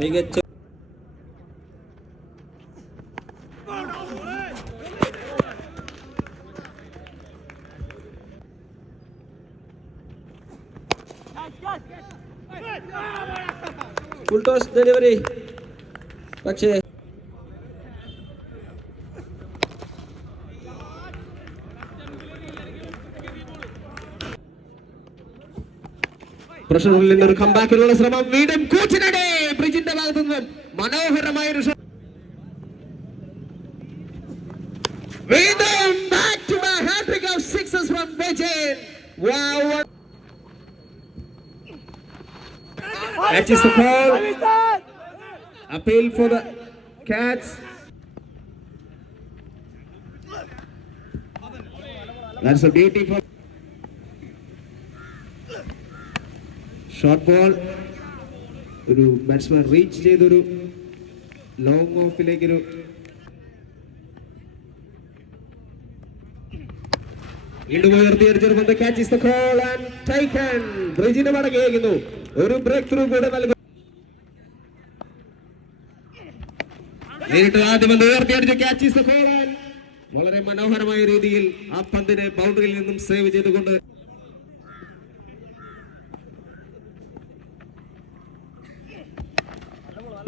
മികച്ച full toss delivery, പക്ഷേ പ്രഷറിൽ നിന്നൊരു കംബാക്കിനുള്ള ശ്രമം. വീണ്ടും കൂച്ചിനടെ ബ്രിജിന്റെ ഭാഗത്തു നിന്നും മനോഹരമായ ഒരു വീണ്ടും back to back hat-trick of sixes from Vijay. Wow, catch is the call. Appeal for the catch. That's a beautiful short ball. ഒരു ബാറ്റ്സ്മാൻ റീച്ച് ചെയ്തൊരു ലോങ് ഓഫിലേക്കൊരു വീണ്ടും ഉയർത്തിയടിച്ചൊരു പന്ത്. Catch is the call and taken. ബ്രിജിന് മടങ്ങിയേക്കുന്നു. ഒരു break through കൂടെ നൽകും. നേരിട്ട് ആദ്യം പന്ത് ഉയർത്തിയടിച്ചു. Catch is the call and വളരെ മനോഹരമായ രീതിയിൽ ആ പന്തിനെ ബൗണ്ടറിയിൽ നിന്നും സേവ് ചെയ്തുകൊണ്ട്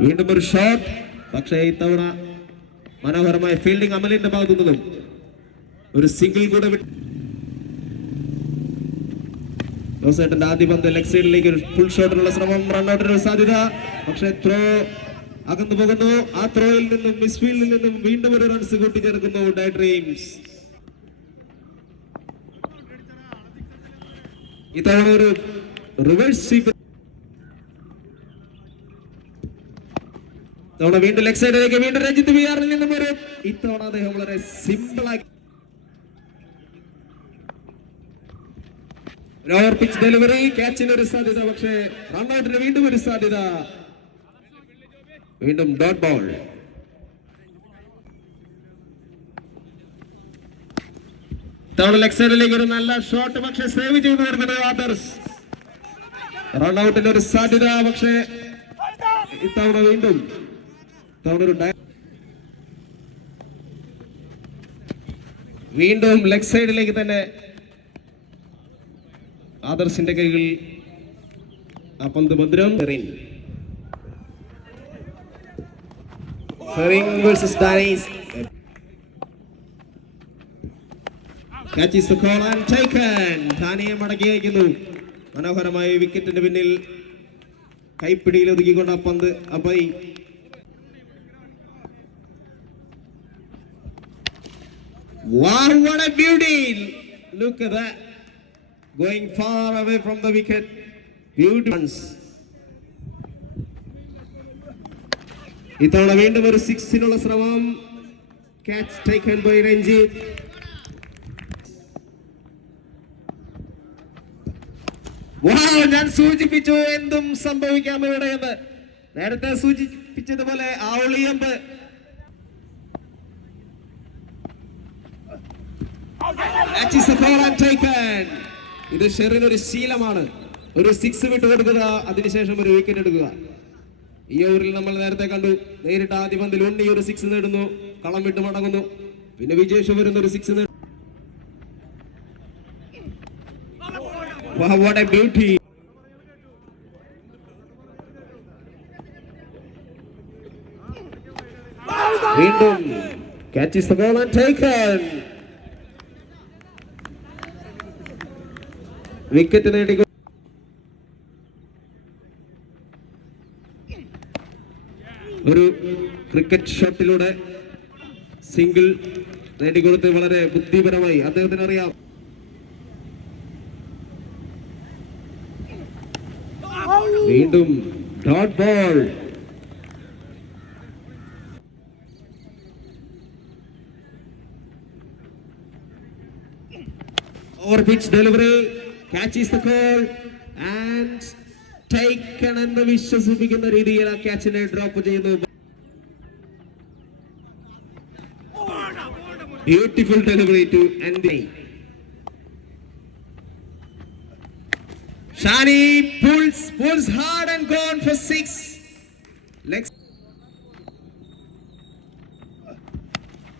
വീണ്ടും ഒരു ഷോട്ട്. പക്ഷേ ഇത്തവണ മനോഹരമായ ഫീൽഡിംഗ് അമലിന്റെ ഭാഗത്തു നിന്നും ഒരു സിംഗിൾ കൂടെ ജോസേട്ടന്റെ ആദ്യ പന്ത് ലെഗ് സൈഡിലേക്ക് ഒരു ഫുൾ ഷോട്ടിനുള്ള ശ്രമം. റൺഔട്ടിനുള്ള സാധ്യത, പക്ഷേ ത്രോ അകന്നു പോകുന്നു. ആ ത്രോയിൽ നിന്നും മിസ്ഫീൽഡിൽ നിന്നും വീണ്ടും ഒരു റൺസ് കൂട്ടിച്ചേർക്കുന്നു ഡൈ ഡ്രീംസ്. ഇത്തവണ ഒരു റിവേഴ്സ് സ്വീപ്പ്. ഇത്തവണ വീണ്ടും ലെഗ് സൈഡിലേക്ക് വീണ്ടും രഞ്ജിത്ത് വിആറിൽ നിന്നും ഒരു ഇത്തവണ അദ്ദേഹം വളരെ സിമ്പിളായി ഓവർ പിച്ച് ഡെലിവറി. ക്യാച്ചിന് ഒരു സാധ്യത, പക്ഷേ റൺഔട്ടിന് വീണ്ടും ഒരു സാധ്യത. വീണ്ടും ഡോട്ട് ബോൾ. ഇത്തവണ ലെഗ് സൈഡിലേക്ക് ഒരു നല്ല ഷോട്ട്, പക്ഷേ സേവ് ചെയ്തു വരുന്നത് ആദർശ്. റൺഔട്ടിന് ഒരു സാധ്യത, പക്ഷേ ഇത്തവണ വീണ്ടും വീണ്ടും ലെഗ് സൈഡിലേക്ക് തന്നെ ആദർശിന്റെ കൈകൾ ആ പന്ത് ഭദ്രം. വേഴ്സസ് ഡാനീസ്. Catch is the call and taken. ധാനിയെ മടക്കിയേക്കുന്നു. മനോഹരമായ വിക്കറ്റിന്റെ പിന്നിൽ കൈപ്പിടിയിൽ ഒതുക്കിക്കൊണ്ട് ആ പന്ത് അപ്പൈ. Wow, what a beauty! Look at that. Going far away from the wicket. Beautiful. ഇത്തവണ വീണ്ടും ഒരു സിക്സിനുള്ള ശ്രമം. Catch taken by Ranjith. ഞാൻ സൂചിപ്പിച്ചു എന്തും സംഭവിക്കാം ഇവിടെ എന്ന്. നേരത്തെ സൂചിപ്പിച്ചതുപോലെ ആവളിയമ്പ്. ഇത് ഷെറിനൊരു ശീലമാണ്. ഒരു സിക്സ് വിട്ട് കൊടുക്കുക, അതിനുശേഷം ഒരു വിക്കറ്റ് എടുക്കുക. ഈ ഓവറിൽ നമ്മൾ നേരത്തെ കണ്ടു. നേരിട്ട് ആദ്യ പന്തിൽ ഉണ്ണി ഒരു സിക്സ് നേടുന്നു, കളം വിട്ട് മടങ്ങുന്നു. പിന്നെ വിജേഷ് വരുന്ന ഒരു സിക്സ് നേടുന്നു. Wow, what a beauty! വീണ്ടും catch is the ball and taken. Wicket നേടി ഒരു ക്രിക്കറ്റ് ഷോട്ടിലൂടെ സിംഗിൾ നേടിക്കൊടുത്ത് വളരെ ബുദ്ധിപരമായി അദ്ദേഹത്തിന് അറിയാം. വീണ്ടും dot ball. Over pitch delivery, catches the call and taken എന്ന് വിശ്വസിപ്പിക്കുന്ന രീതിയിൽ ആ ക്യാച്ചിനെ ഡ്രോപ്പ് ചെയ്യുന്നു. Beautiful delivery to Andy. Shani pulls hard and gone for 6. Legs.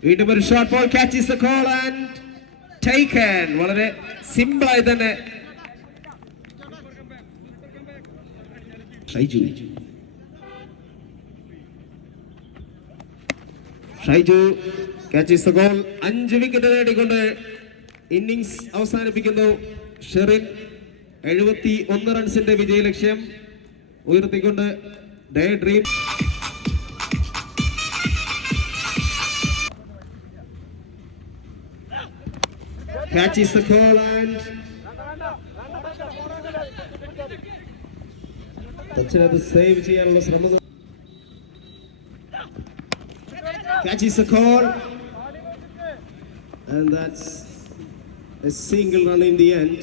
വീണ്ടും ഒരു short ball, catches the call and taken. വളരെ സിമ്പിൾ ആയി തന്നെ Shaiju catches the goal. 5 wicket നേടിക്കൊണ്ട് ഇന്നിംഗ്സ് അവസാനിപ്പിക്കുന്നു ഷെറിൻ. 71 റൺസിന്റെ വിജയലക്ഷ്യം ഉയർത്തിക്കൊണ്ട് day dream. Catches the call and ടച്ചിനത് സേവ് ചെയ്യാനുള്ള ശ്രമം. Catches the call and that's a single run in the end.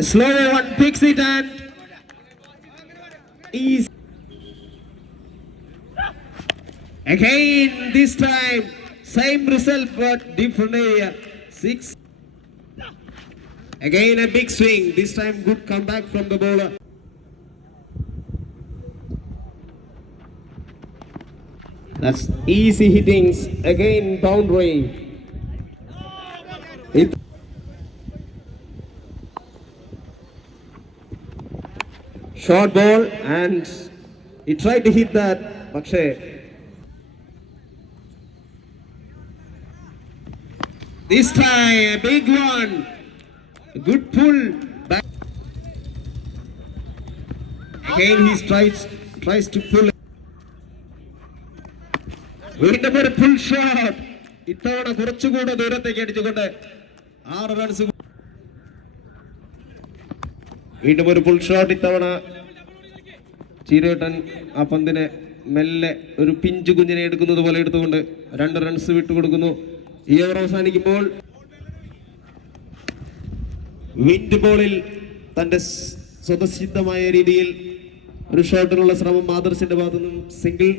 A slow one picks it and easy. Again this time same result but different area. 6. Again a big swing. This time good comeback from the bowler. That's easy hittings. Again boundary. Short ball and he tried to hit that. പക്ഷേ this time a big one. A good pull back. Again he tries to pull. വീണ്ടും ഒരു pull shot. ഇത്തവണ കുറച്ചുകൂടെ ദൂരത്തേക്ക് അടിച്ചുകൊണ്ട് 6 runs. വീണ്ടും ഒരു pull shot. ഇത്തവണ ചീരേട്ടൻ ആ പന്തിനെ മെല്ലെ ഒരു പിഞ്ചു കുഞ്ഞിനെ എടുക്കുന്നത് പോലെ എടുത്തുകൊണ്ട് 2 റൺസ് വിട്ടുകൊടുക്കുന്നു. ഈ ഓവർ അവസാനിക്കുമ്പോൾ വിൻഡ് ബോളിൽ തന്റെ സ്വതസിദ്ധമായ രീതിയിൽ ഒരു ഷോട്ടിനുള്ള ശ്രമം ആദർശിന്റെ ഭാഗത്തു നിന്നും. സിംഗിൾ.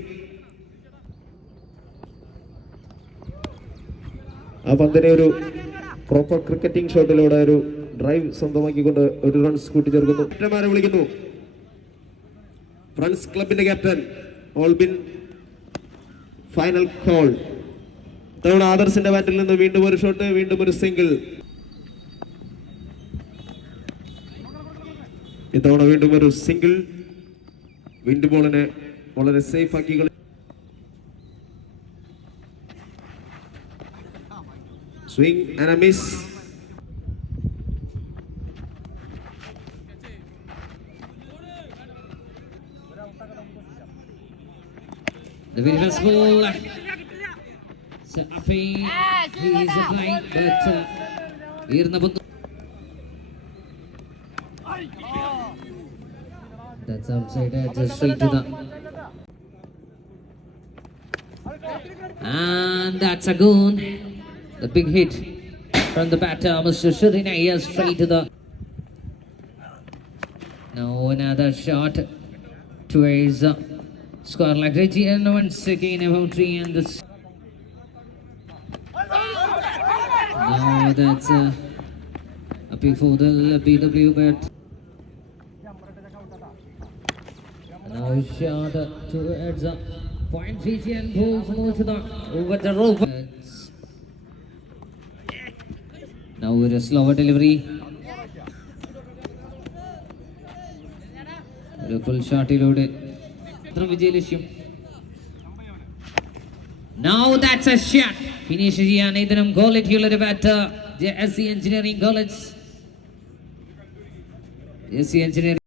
ആ പന്തിനെ ഒരു പ്രോപ്പർ ക്രിക്കറ്റിംഗ് ഷോട്ടിലൂടെ ഒരു ഡ്രൈവ് സ്വന്തമാക്കിക്കൊണ്ട് ഒരു റൺസ് കൂട്ടിച്ചേർക്കുന്നു. ക്യാപ്റ്റന്മാരെ വിളിക്കുന്നു. ഫ്രണ്ട്സ് ക്ലബിന്റെ ക്യാപ്റ്റൻ ഓൾബിൻ ഫൈനൽ കോൾ. ഇത്തവണ ആദർശിന്റെ ബാറ്റിൽ നിന്ന് വീണ്ടും ഒരു ഷോട്ട്, വീണ്ടും ഒരു സിംഗിൾ. ഇത്തവണ വീണ്ടും ഒരു സിംഗിൾ. വിൻഡ് ബോളിനെ വളരെ സേഫ് ആക്കി. Swing and a miss. The very first ball. So Appy, he is playing, but that's outside edge, just straight to the. And that's a goal. The big hit from the batter, Mr. Shirinaya, straight to the. Now another shot towards score like Reggie, and once again a boundary, and this. Now that's a pick for the BW, but now shot towards point Reggie and pulls more to the over the rope. Now with a slower delivery. A full shot loaded. Now that's a shot. Finish ചെയ്യാൻ ഇതിനും quality ഉള്ള ഒരു batter. JSC Engineering College. JSC Engineering